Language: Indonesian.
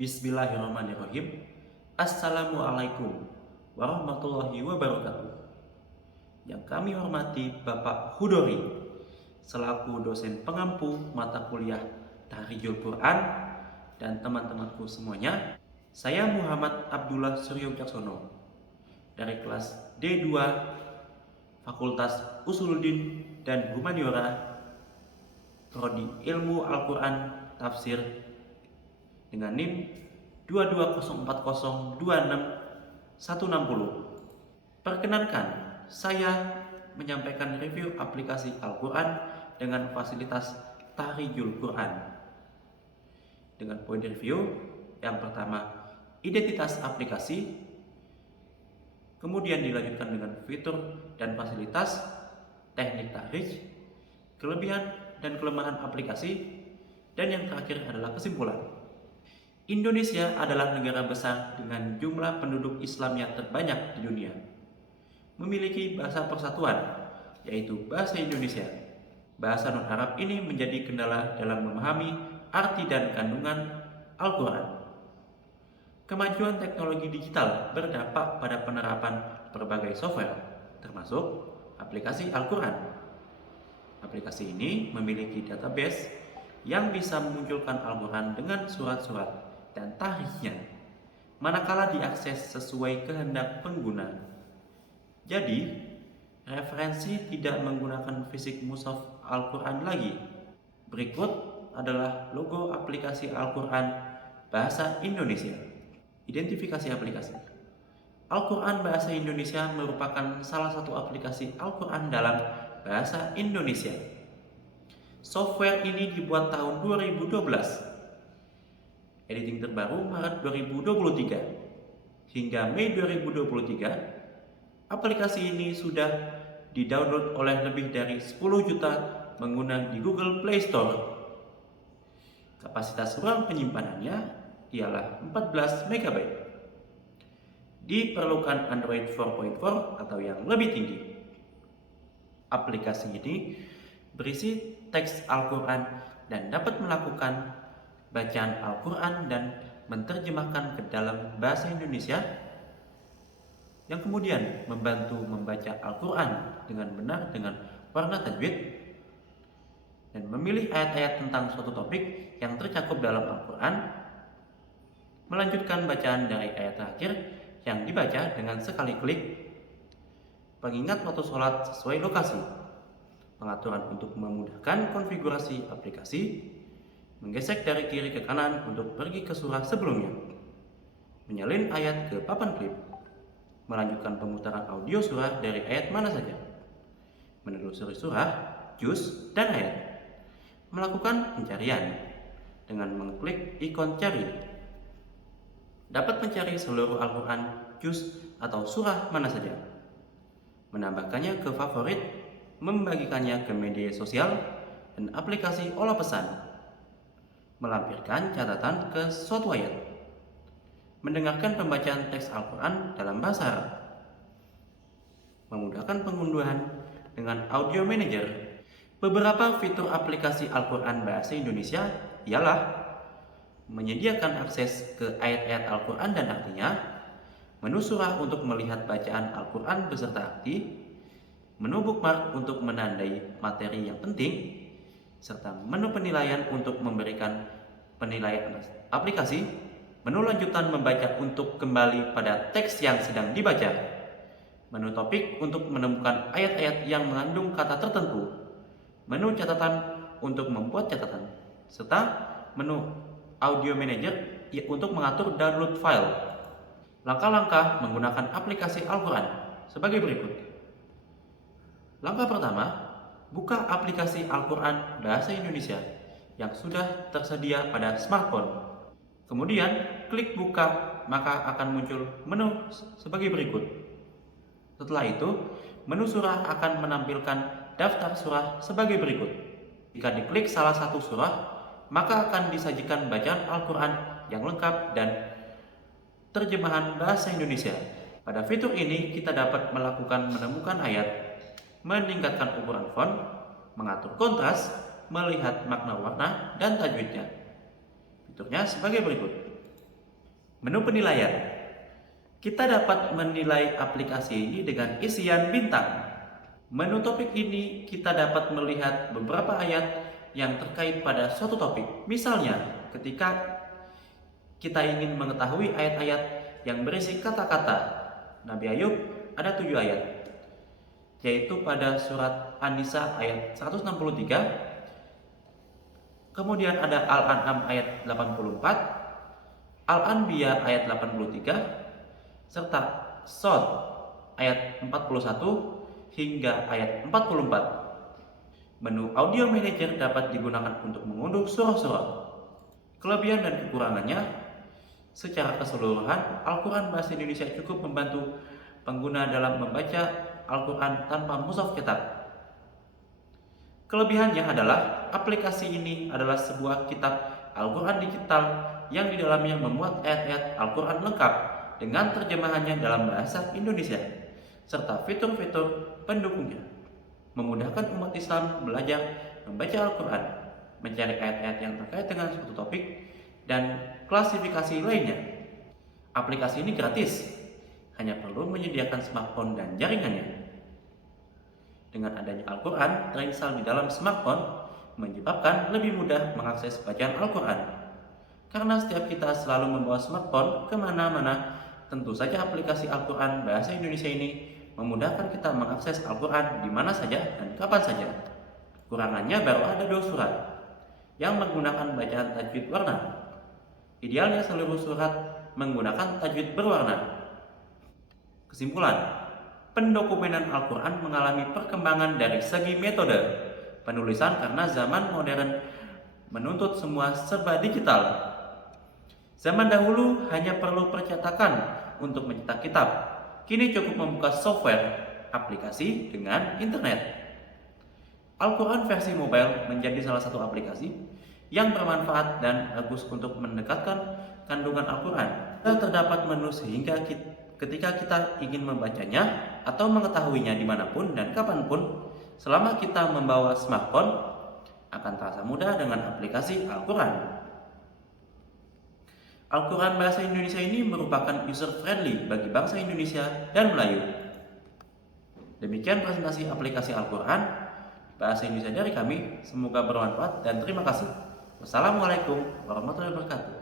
Bismillahirrahmanirrahim. Assalamualaikum warahmatullahi wabarakatuh. Yang kami hormati Bapak Hudori selaku dosen pengampu mata kuliah Tahrijul Quran dan teman-temanku semuanya. Saya Muhammad Abdullah Suryo Wicaksono dari kelas D2 Fakultas Usuluddin dan Humaniora Prodi Ilmu Al-Quran Tafsir dengan NIM 22040266160. Perkenankan, saya menyampaikan review aplikasi Al-Quran dengan fasilitas Tahrijul Quran. Dengan poin review, yang pertama, identitas aplikasi, kemudian dilanjutkan dengan fitur dan fasilitas, teknik tahrij, kelebihan dan kelemahan aplikasi, dan yang terakhir adalah kesimpulan. Indonesia adalah negara besar dengan jumlah penduduk Islam yang terbanyak di dunia. Memiliki bahasa persatuan, yaitu bahasa Indonesia. Bahasa non-Arab ini menjadi kendala dalam memahami arti dan kandungan Al-Quran. Kemajuan teknologi digital berdampak pada penerapan berbagai software, termasuk aplikasi Al-Quran. Aplikasi ini memiliki database yang bisa memunculkan Al-Quran dengan surat-surat dan tahrijnya, manakala diakses sesuai kehendak pengguna. Jadi, referensi tidak menggunakan fisik mushaf Al-Quran lagi. Berikut adalah logo aplikasi Al-Quran Bahasa Indonesia. Identifikasi aplikasi. Al-Quran Bahasa Indonesia merupakan salah satu aplikasi Al-Quran dalam bahasa Indonesia. Software ini dibuat tahun 2012. Editing terbaru Maret 2023. Hingga Mei 2023, aplikasi ini sudah di-download oleh lebih dari 10 juta pengguna di Google Play Store. Kapasitas ruang penyimpanannya ialah 14 MB. Diperlukan Android 4.4 atau yang lebih tinggi. Aplikasi ini berisi teks Al-Quran dan dapat melakukan bacaan Al-Quran dan menerjemahkan ke dalam bahasa Indonesia, yang kemudian membantu membaca Al-Quran dengan benar dengan warna tajwid dan memilih ayat-ayat tentang suatu topik yang tercakup dalam Al-Quran, melanjutkan bacaan dari ayat terakhir yang dibaca dengan sekali klik, pengingat waktu sholat sesuai lokasi, pengaturan untuk memudahkan konfigurasi aplikasi, menggesek dari kiri ke kanan untuk pergi ke surah sebelumnya, menyalin ayat ke papan klip, melanjutkan pemutaran audio surah dari ayat mana saja, menelusuri surah, juz, dan ayat, melakukan pencarian dengan mengklik ikon cari, dapat mencari seluruh Al-Quran, juz, atau surah mana saja, menambahkannya ke favorit, membagikannya ke media sosial dan aplikasi olah pesan, melampirkan catatan ke suatu ayat, mendengarkan pembacaan teks Al-Quran dalam bahasa Arab, memudahkan pengunduhan dengan audio manager. Beberapa fitur aplikasi Al-Quran Bahasa Indonesia ialah menyediakan akses ke ayat-ayat Al-Quran dan artinya, menu surah untuk melihat bacaan Al-Quran beserta arti, menu bookmark untuk menandai materi yang penting, serta menu penilaian untuk memberikan penilaian aplikasi, menu lanjutan membaca untuk kembali pada teks yang sedang dibaca, menu topik untuk menemukan ayat-ayat yang mengandung kata tertentu, menu catatan untuk membuat catatan, serta menu audio manager untuk mengatur download file. Langkah-langkah menggunakan aplikasi Al-Quran sebagai berikut. Langkah pertama, buka aplikasi Al-Quran Bahasa Indonesia yang sudah tersedia pada smartphone. Kemudian, klik buka, maka akan muncul menu sebagai berikut. Setelah itu, menu surah akan menampilkan daftar surah sebagai berikut. Jika diklik salah satu surah, maka akan disajikan bacaan Al-Quran yang lengkap dan terjemahan bahasa Indonesia. Pada fitur ini, kita dapat melakukan menemukan ayat, meningkatkan ukuran font, mengatur kontras, melihat makna warna dan tajwidnya. Fiturnya sebagai berikut. Menu penilaian. Kita dapat menilai aplikasi ini dengan isian bintang. Menu topik ini kita dapat melihat beberapa ayat yang terkait pada suatu topik. Misalnya, ketika kita ingin mengetahui ayat-ayat yang berisi kata-kata Nabi Ayub, ada 7 ayat, yaitu pada surat An-Nisa ayat 163, kemudian ada Al-An'am ayat 84, Al-Anbiya ayat 83, serta Shad ayat 41 hingga ayat 44. Menu Audio Manager dapat digunakan untuk mengunduh surah-surah. Kelebihan dan kekurangannya, secara keseluruhan, Al-Quran Bahasa Indonesia cukup membantu pengguna dalam membaca Al-Quran tanpa mushaf cetak. Kelebihannya adalah aplikasi ini adalah sebuah kitab Al-Quran digital yang di dalamnya memuat ayat-ayat Al-Quran lengkap dengan terjemahannya dalam bahasa Indonesia, serta fitur-fitur pendukungnya, memudahkan umat Islam belajar membaca Al-Quran, mencari ayat-ayat yang terkait dengan suatu topik, dan klasifikasi lainnya. Aplikasi ini gratis, hanya perlu menyediakan smartphone dan jaringannya. Dengan adanya Al-Quran terinstall di dalam smartphone, menyebabkan lebih mudah mengakses bacaan Al-Quran. Karena setiap kita selalu membawa smartphone kemana-mana, tentu saja aplikasi Al-Quran Bahasa Indonesia ini memudahkan kita mengakses Al-Quran di mana saja dan kapan saja. Kurangannya baru ada 2 surat yang menggunakan bacaan tajwid warna. Idealnya seluruh surat menggunakan tajwid berwarna. Kesimpulan, pendokumenan Al-Quran mengalami perkembangan dari segi metode penulisan karena zaman modern menuntut semua serba digital. Zaman dahulu hanya perlu percetakan untuk mencetak kitab. Kini cukup membuka software aplikasi dengan internet. Al-Quran versi mobile menjadi salah satu aplikasi yang bermanfaat dan bagus untuk mendekatkan kandungan Al-Quran. Terdapat menu sehingga ketika kita ingin membacanya atau mengetahuinya dimanapun dan kapanpun, selama kita membawa smartphone, akan terasa mudah dengan aplikasi Al-Quran. Al-Quran Bahasa Indonesia ini merupakan user-friendly bagi bangsa Indonesia dan Melayu. Demikian presentasi aplikasi Al-Quran Bahasa Indonesia dari kami. Semoga bermanfaat dan terima kasih. Wassalamualaikum warahmatullahi wabarakatuh.